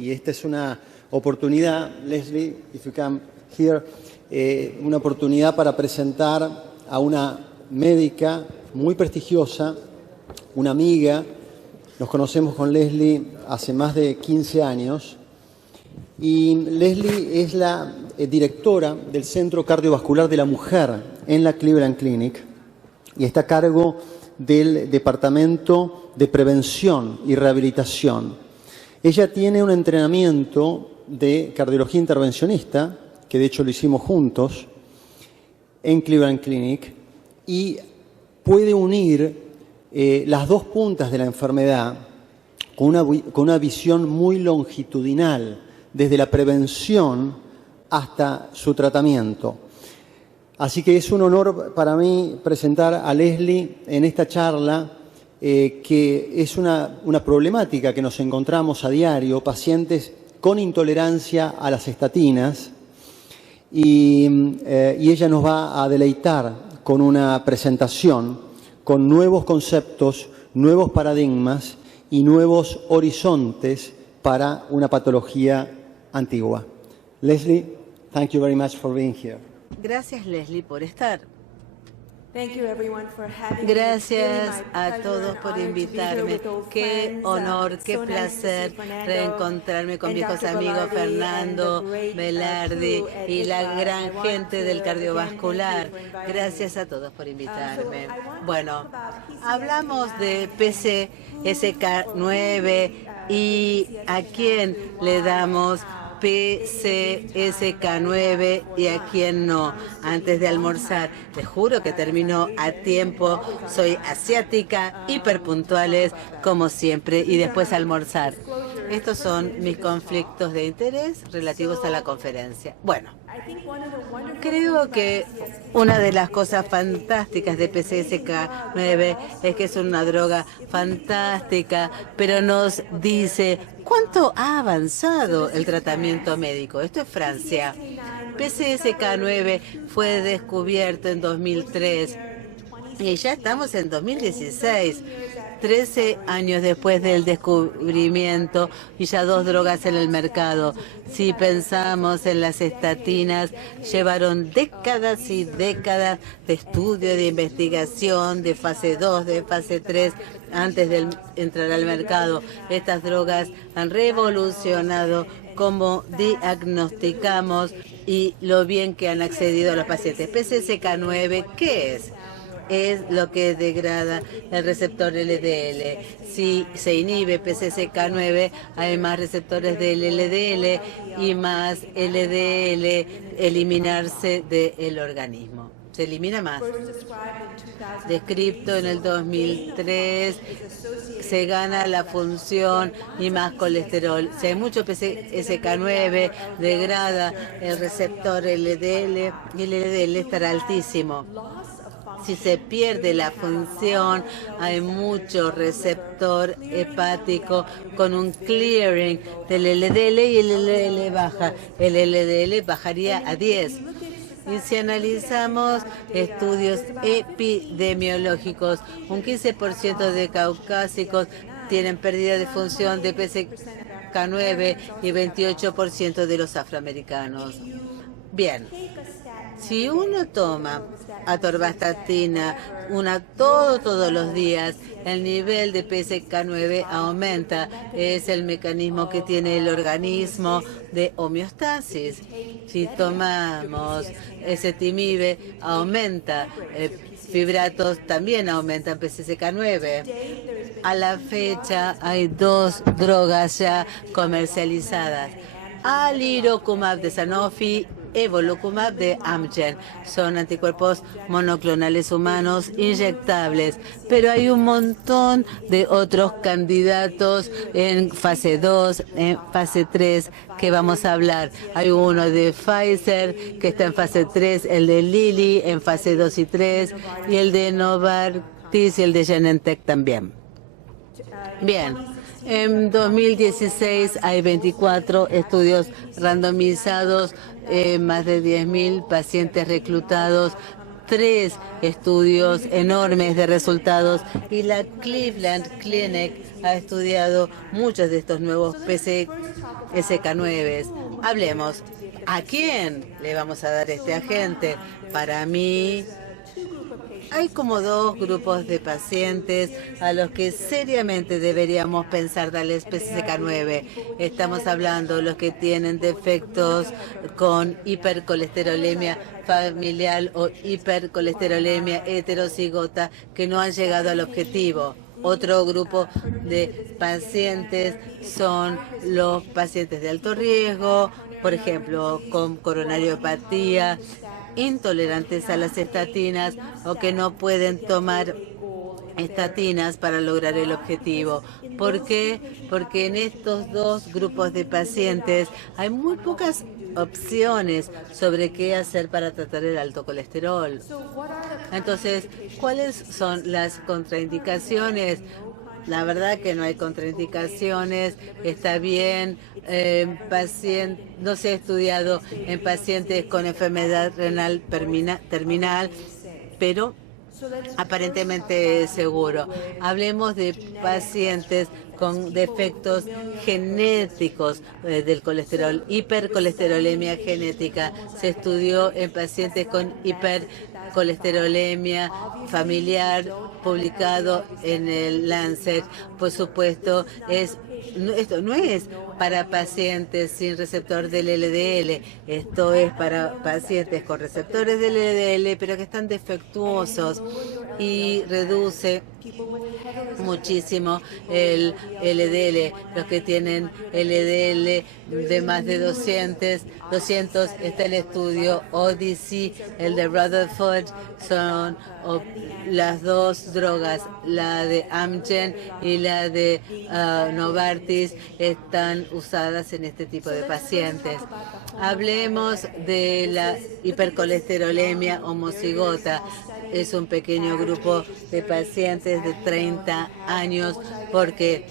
y esta es una oportunidad, Leslie, if you come here, una oportunidad para presentar a una médica muy prestigiosa, una amiga. Nos conocemos con Leslie hace más de 15 años y Leslie es la directora del Centro Cardiovascular de la Mujer en la Cleveland Clinic y está a cargo del Departamento de Prevención y Rehabilitación. Ella tiene un entrenamiento de cardiología intervencionista, que de hecho lo hicimos juntos, en Cleveland Clinic, y puede unir las dos puntas de la enfermedad con una visión muy longitudinal, desde la prevención hasta su tratamiento. Así que es un honor para mí presentar a Leslie en esta charla, que es una problemática que nos encontramos a diario, pacientes con intolerancia a las estatinas, y ella nos va a deleitar con una presentación con nuevos conceptos, nuevos paradigmas y nuevos horizontes para una patología antigua. Leslie, thank you very much for being here. Gracias, Leslie, por estar. Gracias a todos por invitarme. Qué honor, qué placer reencontrarme con mis viejos amigos Fernando, Velarde y la gran gente del cardiovascular. Gracias a todos por invitarme. Bueno, hablamos de PCSK9 y a quién le damos PCSK9 y a quién no. Antes de almorzar, les juro que termino a tiempo, soy asiática, hiperpuntuales como siempre, y después almorzar. Estos son mis conflictos de interés relativos a la conferencia. Bueno, creo que una de las cosas fantásticas de PCSK9 es que es una droga fantástica, pero nos dice cuánto ha avanzado el tratamiento médico. Esto es Francia. PCSK9 fue descubierto en 2003 y ya estamos en 2016. 13 años después del descubrimiento y ya 2 drogas en el mercado. Si pensamos en las estatinas, llevaron décadas y décadas de estudio, de investigación, de fase 2, de fase 3, antes de entrar al mercado. Estas drogas han revolucionado cómo diagnosticamos y lo bien que han accedido a los pacientes. PCSK9, ¿qué es? Es lo que degrada el receptor LDL. Si se inhibe PCSK9, hay más receptores del LDL y más LDL eliminarse del organismo. Se elimina más. Descrito en el 2003, se gana la función y más colesterol. Si hay mucho PCSK9, degrada el receptor LDL y el LDL estará altísimo. Si se pierde la función, hay mucho receptor hepático con un clearing del LDL y el LDL baja. El LDL bajaría a 10. Y si analizamos estudios epidemiológicos, un 15% de caucásicos tienen pérdida de función de PCSK9 y 28% de los afroamericanos. Bien. Si uno toma atorvastatina, todos los días, el nivel de PCSK9 aumenta. Es el mecanismo que tiene el organismo de homeostasis. Si tomamos ezetimibe, aumenta. Fibratos también aumentan PCSK9. A la fecha hay 2 drogas ya comercializadas. Alirocumab de Sanofi, evolocumab de Amgen. Son anticuerpos monoclonales humanos inyectables, pero hay un montón de otros candidatos en fase 2, en fase 3 que vamos a hablar. Hay uno de Pfizer que está en fase 3, el de Lilly en fase 2 y 3 y el de Novartis y el de Genentech también. Bien. En 2016 hay 24 estudios randomizados, más de 10.000 pacientes reclutados 3 estudios enormes de resultados y la Cleveland Clinic ha estudiado muchos de estos nuevos PCSK9. Hablemos, ¿a quién le vamos a dar este agente? Para mí, hay como 2 grupos de pacientes a los que seriamente deberíamos pensar darles PCSK9. Estamos hablando de los que tienen defectos con hipercolesterolemia familiar o hipercolesterolemia heterocigota que no han llegado al objetivo. Otro grupo de pacientes son los pacientes de alto riesgo, por ejemplo, con coronariopatía, intolerantes a las estatinas o que no pueden tomar estatinas para lograr el objetivo. ¿Por qué? Porque en estos 2 grupos de pacientes hay muy pocas opciones sobre qué hacer para tratar el alto colesterol. Entonces, ¿cuáles son las contraindicaciones? La verdad que no hay contraindicaciones, está bien, no se ha estudiado en pacientes con enfermedad renal terminal, pero aparentemente seguro. Hablemos de pacientes con defectos genéticos del colesterol, hipercolesterolemia genética. Se estudió en pacientes con hipercolesterolemia familiar, publicado en el Lancet. Por supuesto, esto no es para pacientes sin receptor del LDL, esto es para pacientes con receptores del LDL, pero que están defectuosos y reduce muchísimo el LDL. Los que tienen LDL de más de 200 está el estudio Odyssey, el de Rutherford, son las 2 drogas, la de Amgen y la de Novartis, están usadas en este tipo de pacientes. Hablemos de la hipercolesterolemia homocigota. Es un pequeño grupo de pacientes de 30 años porque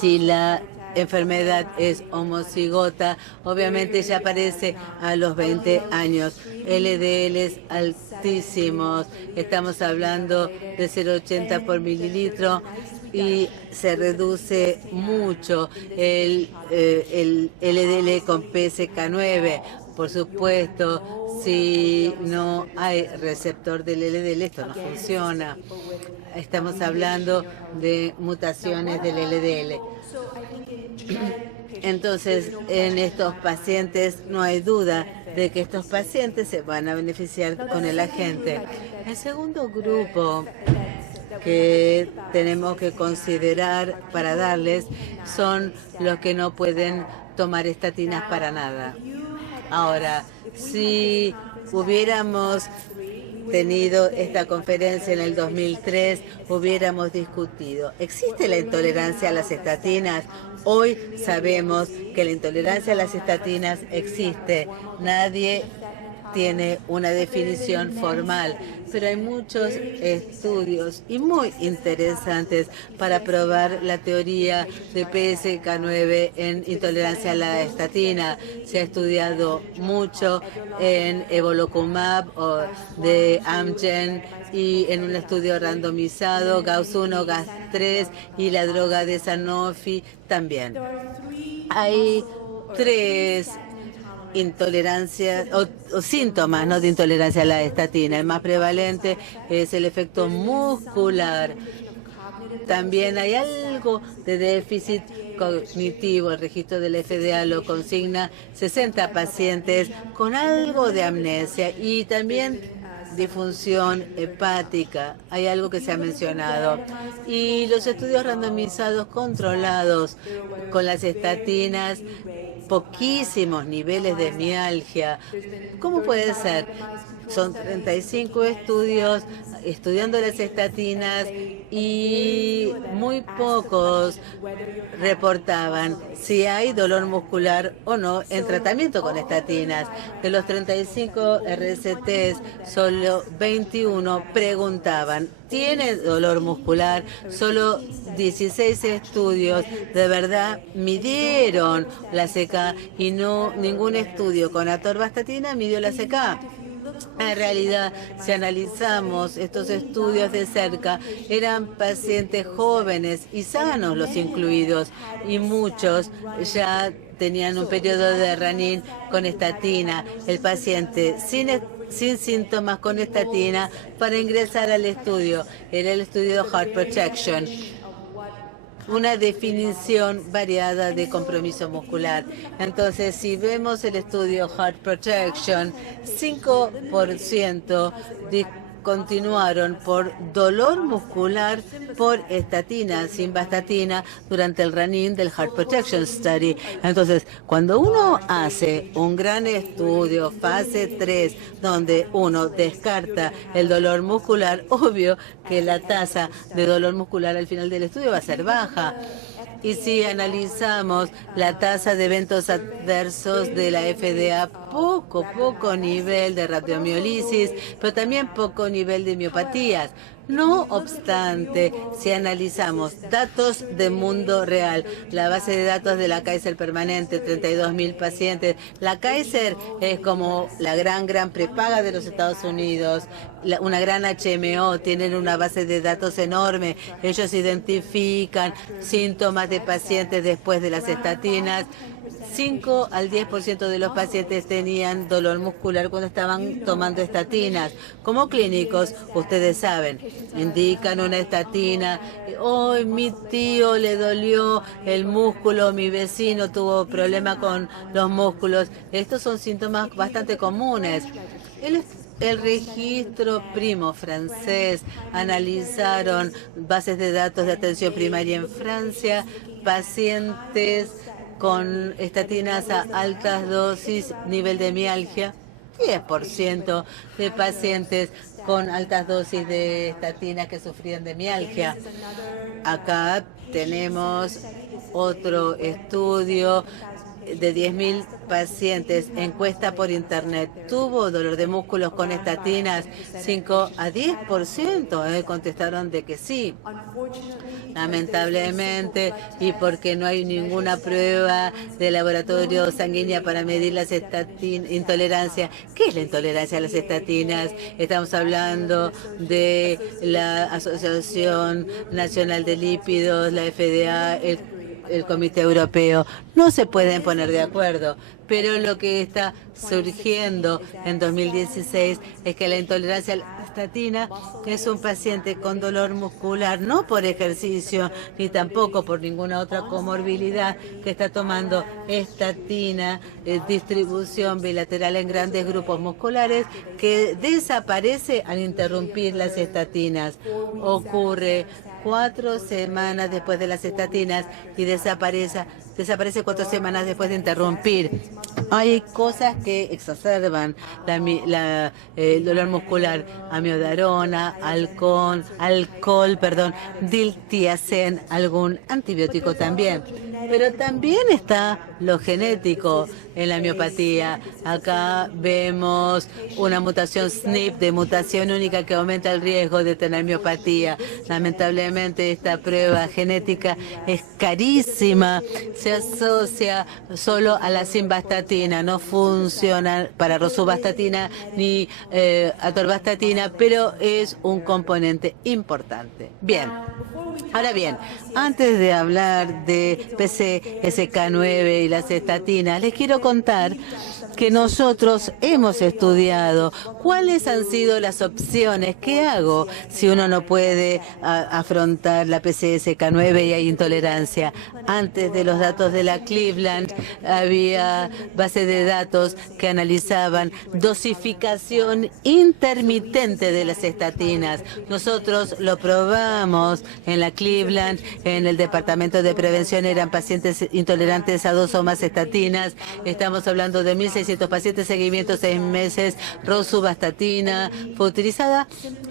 si la enfermedad es homocigota, obviamente ya aparece a los 20 años. LDLs altísimos, estamos hablando de 0,80 por mililitro y se reduce mucho el LDL con PCSK9. Por supuesto, si no hay receptor del LDL, esto no funciona. Estamos hablando de mutaciones del LDL. Entonces, en estos pacientes no hay duda de que estos pacientes se van a beneficiar con el agente. El segundo grupo que tenemos que considerar para darles son los que no pueden tomar estatinas para nada. Ahora, si hubiéramos tenido esta conferencia en el 2003, hubiéramos discutido. ¿Existe la intolerancia a las estatinas? Hoy sabemos que la intolerancia a las estatinas existe. Nadie tiene una definición formal, pero hay muchos estudios y muy interesantes para probar la teoría de PCSK9 en intolerancia a la estatina. Se ha estudiado mucho en evolocumab de Amgen y en un estudio randomizado, GAUS-1, GAUS-3 y la droga de Sanofi también. Hay 3 intolerancia o síntomas, ¿no?, de intolerancia a la estatina. El más prevalente es el efecto muscular. También hay algo de déficit cognitivo. El registro del FDA lo consigna 60 pacientes con algo de amnesia y también disfunción hepática. Hay algo que se ha mencionado. Y los estudios randomizados controlados con las estatinas, poquísimos niveles de mialgia. ¿Cómo puede ser? Son 35 estudios estudiando las estatinas y muy pocos reportaban si hay dolor muscular o no en tratamiento con estatinas. De los 35 RCTs, solo 21 preguntaban, ¿tiene dolor muscular? Solo 16 estudios de verdad midieron la CK y no ningún estudio con atorvastatina midió la CK. En realidad, si analizamos estos estudios de cerca, eran pacientes jóvenes y sanos los incluidos, y muchos ya tenían un periodo de Ranin con estatina. El paciente sin síntomas con estatina para ingresar al estudio. Era el estudio Heart Protection. Una definición variada de compromiso muscular. Entonces, si vemos el estudio Heart Protection, 5% continuaron por dolor muscular por estatina, simvastatina, durante el running del Heart Protection Study. Entonces, cuando uno hace un gran estudio, fase 3, donde uno descarta el dolor muscular, obvio que la tasa de dolor muscular al final del estudio va a ser baja. Y si analizamos la tasa de eventos adversos de la FDA, poco nivel de radiomiolisis, pero también poco nivel de miopatías. No obstante, si analizamos datos de mundo real, la base de datos de la Kaiser permanente, 32.000 pacientes, la Kaiser es como la gran prepaga de los Estados Unidos, una gran HMO, tienen una base de datos enorme, ellos identifican síntomas de pacientes después de las estatinas. 5 al 10% de los pacientes tenían dolor muscular cuando estaban tomando estatinas. Como clínicos, ustedes saben, indican una estatina. Hoy mi tío le dolió el músculo, mi vecino tuvo problema con los músculos. Estos son síntomas bastante comunes. El registro primo francés analizaron bases de datos de atención primaria en Francia, pacientes con estatinas a altas dosis, nivel de mialgia, 10% de pacientes con altas dosis de estatinas que sufrían de mialgia. Acá tenemos otro estudio de 10.000 pacientes, encuesta por internet, ¿tuvo dolor de músculos con estatinas? 5 a 10% contestaron de que sí. Lamentablemente, y porque no hay ninguna prueba de laboratorio sanguínea para medir las intolerancia. ¿Qué es la intolerancia a las estatinas? Estamos hablando de la Asociación Nacional de Lípidos, la FDA, el Comité Europeo. No se pueden poner de acuerdo, pero lo que está surgiendo en 2016 es que la intolerancia a la estatina es un paciente con dolor muscular, no por ejercicio ni tampoco por ninguna otra comorbilidad, que está tomando estatina, distribución bilateral en grandes grupos musculares, que desaparece al interrumpir las estatinas. Ocurre 4 semanas después de las estatinas y desaparece 4 semanas después de interrumpir. Hay cosas que exacerban el dolor muscular: amiodarona, alcohol, diltiazem, algún antibiótico también. Pero también está lo genético en la miopatía. Acá vemos una mutación SNP de mutación única que aumenta el riesgo de tener miopatía. Lamentablemente esta prueba genética es carísima, se asocia solo a la simvastatina, no funciona para rosuvastatina ni atorvastatina, pero es un componente importante. Bien. Ahora bien, antes de hablar de PCSK9 y las estatinas, les quiero contar que nosotros hemos estudiado cuáles han sido las opciones. ¿Qué hago si uno no puede afrontar la PCSK9 y hay intolerancia? Antes de los datos de la Cleveland había bases de datos que analizaban dosificación intermitente de las estatinas. Nosotros lo probamos en la Cleveland, en el departamento de prevención eran pacientes intolerantes a 2 o más estatinas. Estamos hablando de 1.600 pacientes, seguimiento 6 meses, rosuvastatina fue utilizada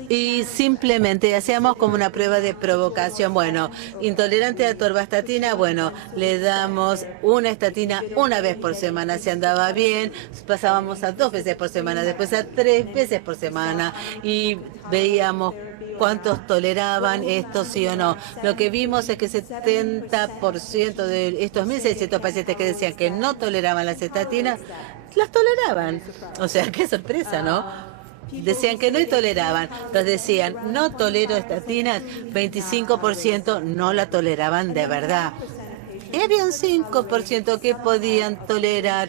y simplemente hacíamos como una prueba de provocación. Bueno, intolerante a atorvastatina, bueno, le damos una estatina una vez por semana, si andaba bien, pasábamos a 2 veces por semana, después a 3 veces por semana y veíamos cuántos toleraban esto, sí o no. Lo que vimos es que 70% de estos 1.600 pacientes que decían que no toleraban las estatinas, las toleraban. O sea, qué sorpresa, ¿no? Decían que no y toleraban. Los decían, no tolero estatinas, 25% no la toleraban de verdad. Y había un 5% que podían tolerar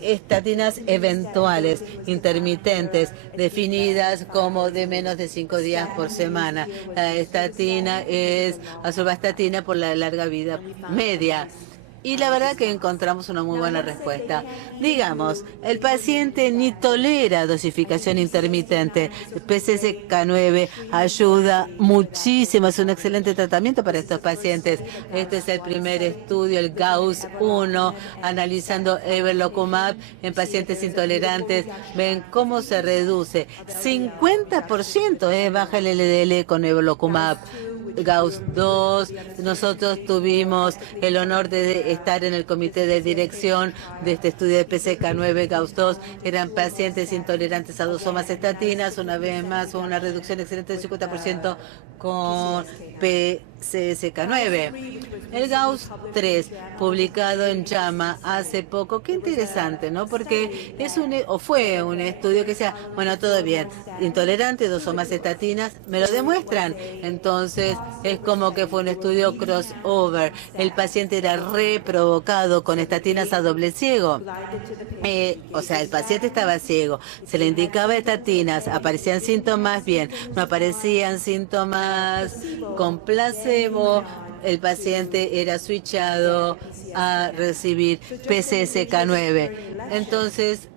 estatinas eventuales, intermitentes, definidas como de menos de 5 días por semana. La estatina es atorvastatina por la larga vida media. Y la verdad que encontramos una muy buena respuesta. Digamos, el paciente ni tolera dosificación intermitente. El PCSK9 ayuda muchísimo, es un excelente tratamiento para estos pacientes. Este es el primer estudio, el GAUSS-1, analizando evolocumab en pacientes intolerantes. Ven cómo se reduce. 50% baja el LDL con evolocumab. GAUSS-2, nosotros tuvimos el honor de estar en el comité de dirección de este estudio de PCSK9 GAUSS-2, eran pacientes intolerantes a 2 o más estatinas, una vez más una reducción excelente del 50% con PCSK9. El GAUSS-3, publicado en JAMA hace poco, qué interesante, ¿no? Porque fue un estudio que decía, bueno, todo bien, intolerante, 2 o más estatinas, me lo demuestran. Entonces, es como que fue un estudio crossover. El paciente era reprovocado con estatinas a doble ciego. O sea, el paciente estaba ciego, se le indicaba estatinas, aparecían síntomas bien, no aparecían síntomas con placebo. El paciente era switchado a recibir PCSK9. Entonces,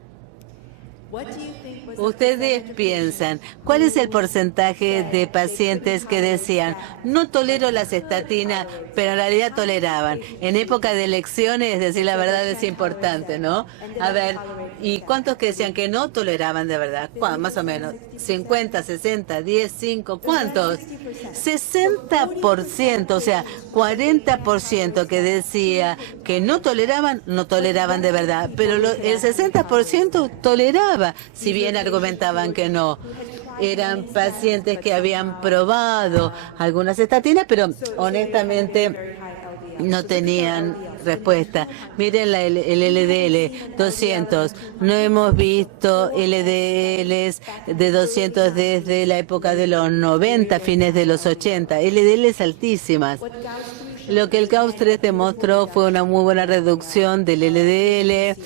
ustedes piensan, ¿cuál es el porcentaje de pacientes que decían, no tolero las estatinas, pero en realidad toleraban? En época de elecciones, decir la verdad es importante, ¿no? A ver, ¿y cuántos que decían que no toleraban de verdad? Más o menos, 50, 60, 10, 5, ¿cuántos? 60%, o sea, 40% que decía que no toleraban de verdad, pero el 60% toleraba, si bien argumentaban que no. Eran pacientes que habían probado algunas estatinas, pero honestamente no tenían respuesta. Miren el LDL 200. No hemos visto LDLs de 200 desde la época de los 90, fines de los 80. LDLs altísimas. Lo que el GAUSS-3 demostró fue una muy buena reducción del LDL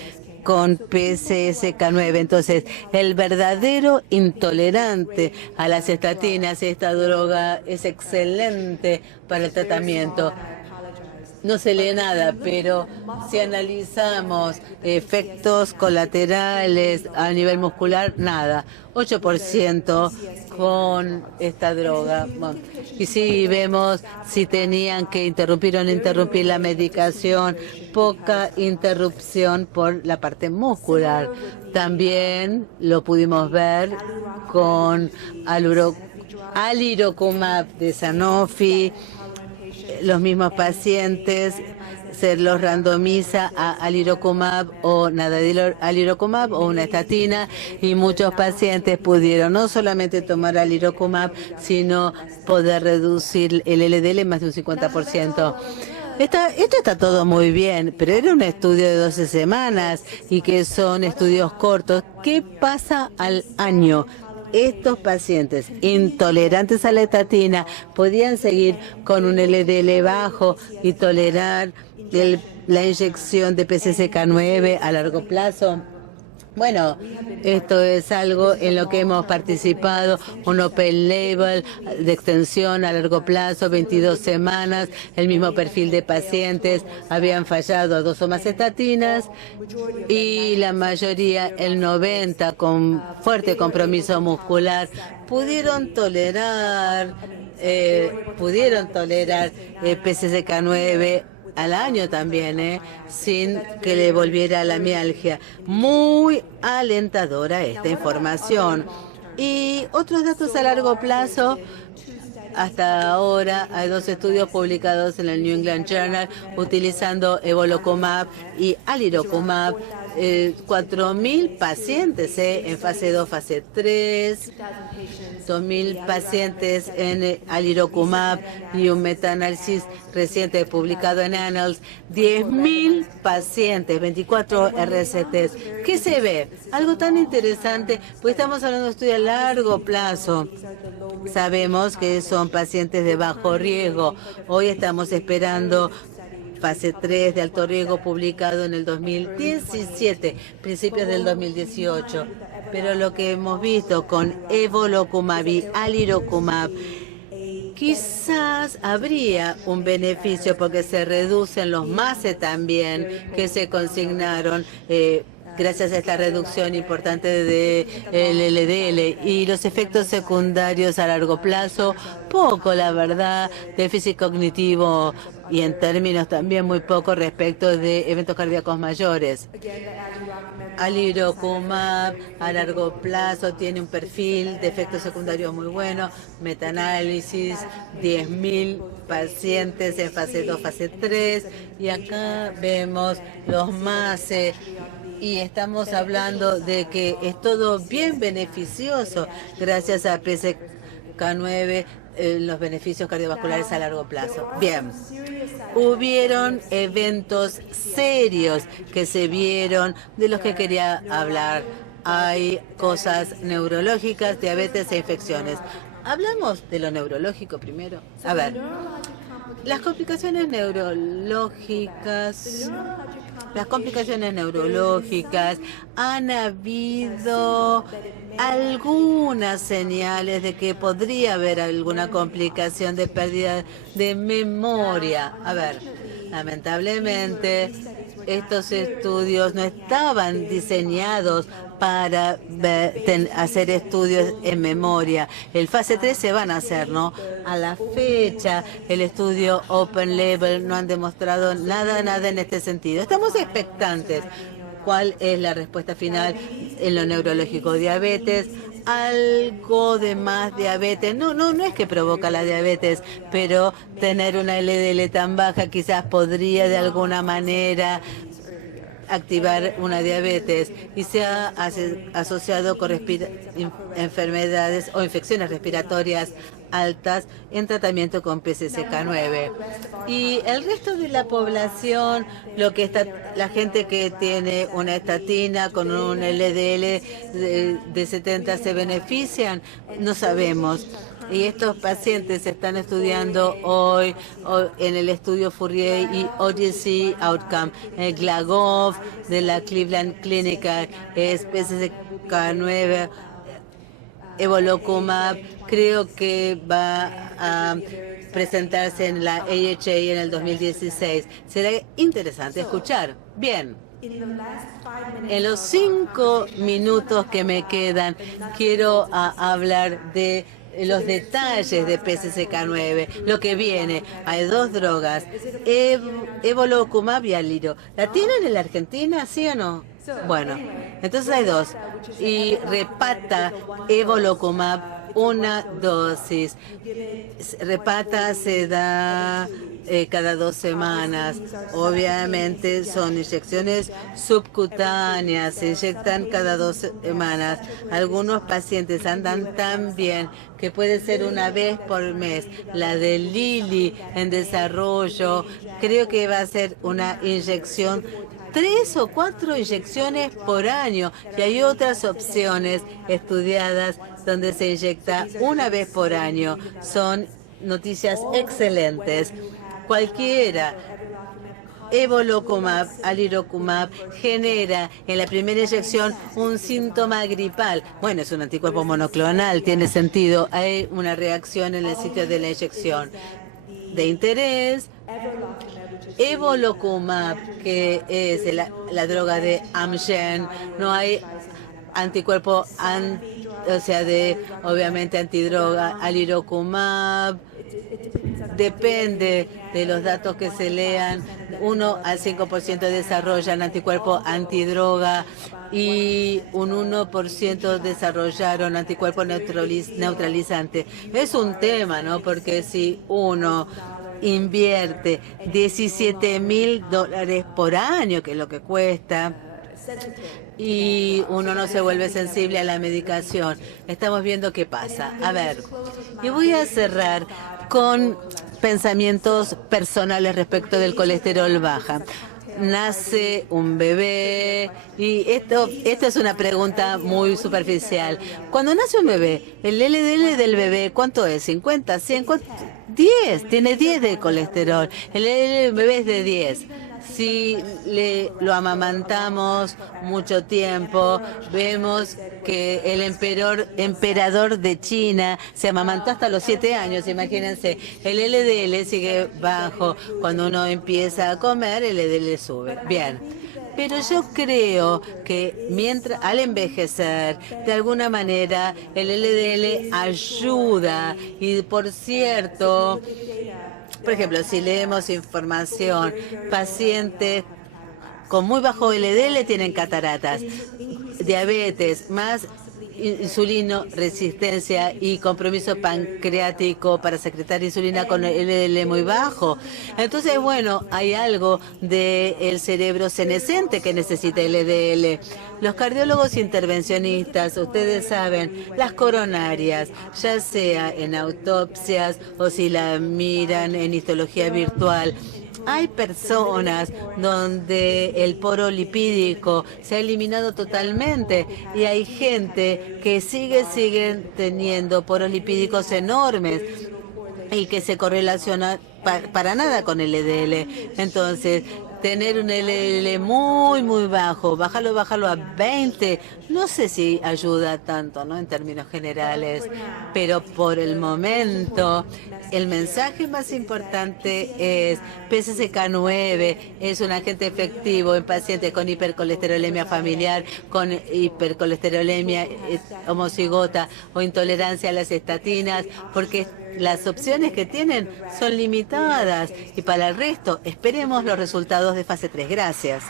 con PCSK9. Entonces, el verdadero intolerante a las estatinas, esta droga es excelente para el tratamiento. No se lee nada, pero si analizamos efectos colaterales a nivel muscular, nada. 8% con esta droga. Bueno, y si vemos si tenían que interrumpir o no interrumpir la medicación, poca interrupción por la parte muscular. También lo pudimos ver con alirocumab de Sanofi. Los mismos pacientes se los randomiza a alirocumab o alirocumab o una estatina, y muchos pacientes pudieron no solamente tomar alirocumab, sino poder reducir el LDL más de un 50%. Esto está todo muy bien, pero era un estudio de 12 semanas y que son estudios cortos. ¿Qué pasa al año? Estos pacientes intolerantes a la estatina podían seguir con un LDL bajo y tolerar la inyección de PCSK9 a largo plazo. Bueno, esto es algo en lo que hemos participado, un open label de extensión a largo plazo, 22 semanas, el mismo perfil de pacientes, habían fallado a 2 o más estatinas y la mayoría, el 90%, con fuerte compromiso muscular, pudieron tolerar PCSK9 al año también, sin que le volviera la mialgia. Muy alentadora esta información. Y otros datos a largo plazo. Hasta ahora hay 2 estudios publicados en el New England Journal utilizando evolocumab y alirocumab 4.000 pacientes en fase 2, fase 3, 2.000 pacientes en alirocumab y un metaanálisis reciente publicado en Annals, 10.000 pacientes, 24 RCTs. ¿Qué se ve? Algo tan interesante, pues estamos hablando de estudio a largo plazo. Sabemos que son pacientes de bajo riesgo. Hoy estamos esperando fase 3 de alto riesgo publicado en el 2017, principios del 2018. Pero lo que hemos visto con evolocumab y alirocumab, quizás habría un beneficio porque se reducen los MACE también que se consignaron gracias a esta reducción importante de LDL y los efectos secundarios a largo plazo, poco, la verdad, déficit cognitivo y en términos también muy poco respecto de eventos cardíacos mayores. Alirocumab a largo plazo tiene un perfil de efectos secundarios muy bueno, metaanálisis, 10.000 pacientes en fase 2, fase 3, y acá vemos los MACE, y estamos hablando de que es todo bien beneficioso gracias a PCSK9, los beneficios cardiovasculares a largo plazo. Bien, hubieron eventos serios que se vieron de los que quería hablar. Hay cosas neurológicas, diabetes e infecciones. Hablamos de lo neurológico primero. A ver, las complicaciones neurológicas. Han habido algunas señales de que podría haber alguna complicación de pérdida de memoria. A ver, lamentablemente estos estudios no estaban diseñados para hacer estudios en memoria. El fase 3 se van a hacer, ¿no? A la fecha, el estudio Open Label no han demostrado nada en este sentido. Estamos expectantes. ¿Cuál es la respuesta final en lo neurológico? Diabetes, algo de más diabetes. No es que provoca la diabetes, pero tener una LDL tan baja quizás podría de alguna manera activar una diabetes y se ha asociado con enfermedades o infecciones respiratorias altas en tratamiento con PCSK9. Y el resto de la población, la gente que tiene una estatina con un LDL de 70 se benefician, no sabemos. Y estos pacientes se están estudiando hoy en el estudio Fourier y OGC Outcome. El GLAGOV de la Cleveland Clinic es PCSK9, evolocumab, creo que va a presentarse en la AHA en el 2016. Será interesante escuchar. Bien. En los 5 minutos que me quedan, quiero hablar de los detalles de PCSK9, lo que viene. Hay 2 drogas, evolocumab y aliro. ¿La tienen en la Argentina, sí o no? Bueno, entonces hay 2. Y Repata, evolocumab, una dosis. Repata se da cada 2 semanas. Obviamente son inyecciones subcutáneas, se inyectan cada 2 semanas. Algunos pacientes andan tan bien que puede ser una vez por mes. La de Lilly en desarrollo, creo que va a ser una inyección 3 o 4 inyecciones por año, y hay otras opciones estudiadas donde se inyecta una vez por año. Son noticias excelentes. Cualquiera, evolocumab, alirocumab, genera en la primera inyección un síntoma gripal. Bueno, es un anticuerpo monoclonal, tiene sentido. Hay una reacción en el sitio de la inyección. De interés, evolocumab, que es la droga de Amgen, no hay anticuerpo, obviamente antidroga. Alirocumab, depende de los datos que se lean, 1 al 5% desarrollan anticuerpo antidroga y un 1% desarrollaron anticuerpo neutralizante. Es un tema, ¿no? Porque si uno invierte $17.000 por año, que es lo que cuesta, y uno no se vuelve sensible a la medicación. Estamos viendo qué pasa. A ver, y voy a cerrar con pensamientos personales respecto del colesterol baja. Nace un bebé y esto es una pregunta muy superficial. Cuando nace un bebé, el LDL del bebé, ¿cuánto es? ¿50? ¿100? 10, tiene 10 de colesterol. El LDL del bebé es de 10. Si lo amamantamos mucho tiempo, vemos que el emperador de China se amamantó hasta los 7 años, imagínense. El LDL sigue bajo. Cuando uno empieza a comer, el LDL sube. Bien. Pero yo creo que al envejecer, de alguna manera, el LDL ayuda. Y por cierto, por ejemplo, si leemos información, pacientes con muy bajo LDL tienen cataratas, diabetes, más insulino, resistencia y compromiso pancreático para secretar insulina con el LDL muy bajo. Entonces, bueno, hay algo del cerebro senescente que necesita el LDL. Los cardiólogos intervencionistas, ustedes saben, las coronarias, ya sea en autopsias o si la miran en histología virtual, hay personas donde el poro lipídico se ha eliminado totalmente y hay gente que siguen teniendo poros lipídicos enormes y que se correlaciona para nada con el LDL. Entonces, tener un LDL muy bajo, bajarlo a 20, no sé si ayuda tanto, ¿no? En términos generales, pero por el momento el mensaje más importante es PCSK9 es un agente efectivo en pacientes con hipercolesterolemia familiar, con hipercolesterolemia homocigota o intolerancia a las estatinas, porque las opciones que tienen son limitadas y para el resto esperemos los resultados de fase 3. Gracias.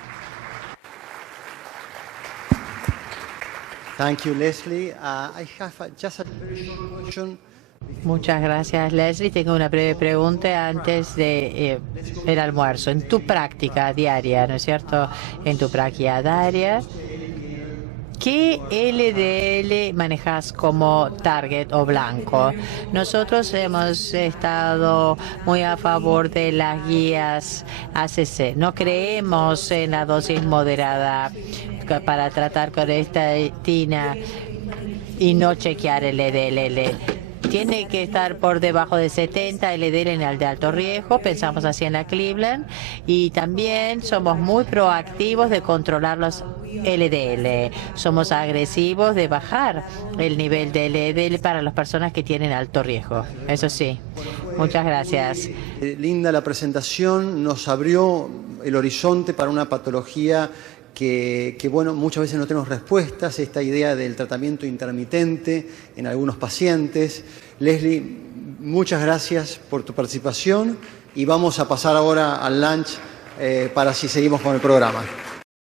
Thank you, Leslie. I have just a very short question. Muchas gracias, Leslie. Tengo una breve pregunta antes de el almuerzo. En tu práctica diaria, ¿no es cierto? En tu práctica diaria, ¿qué LDL manejas como target o blanco? Nosotros hemos estado muy a favor de las guías ACC. No creemos en la dosis moderada para tratar con esta estatina y no chequear el LDL. Tiene que estar por debajo de 70 LDL en el de alto riesgo, pensamos así en la Cleveland, y también somos muy proactivos de controlar los LDL. Somos agresivos de bajar el nivel de LDL para las personas que tienen alto riesgo. Eso sí. Muchas gracias. Linda la presentación, nos abrió el horizonte para una patología que bueno, muchas veces no tenemos respuestas, esta idea del tratamiento intermitente en algunos pacientes. Leslie, muchas gracias por tu participación y vamos a pasar ahora al lunch para si seguimos con el programa.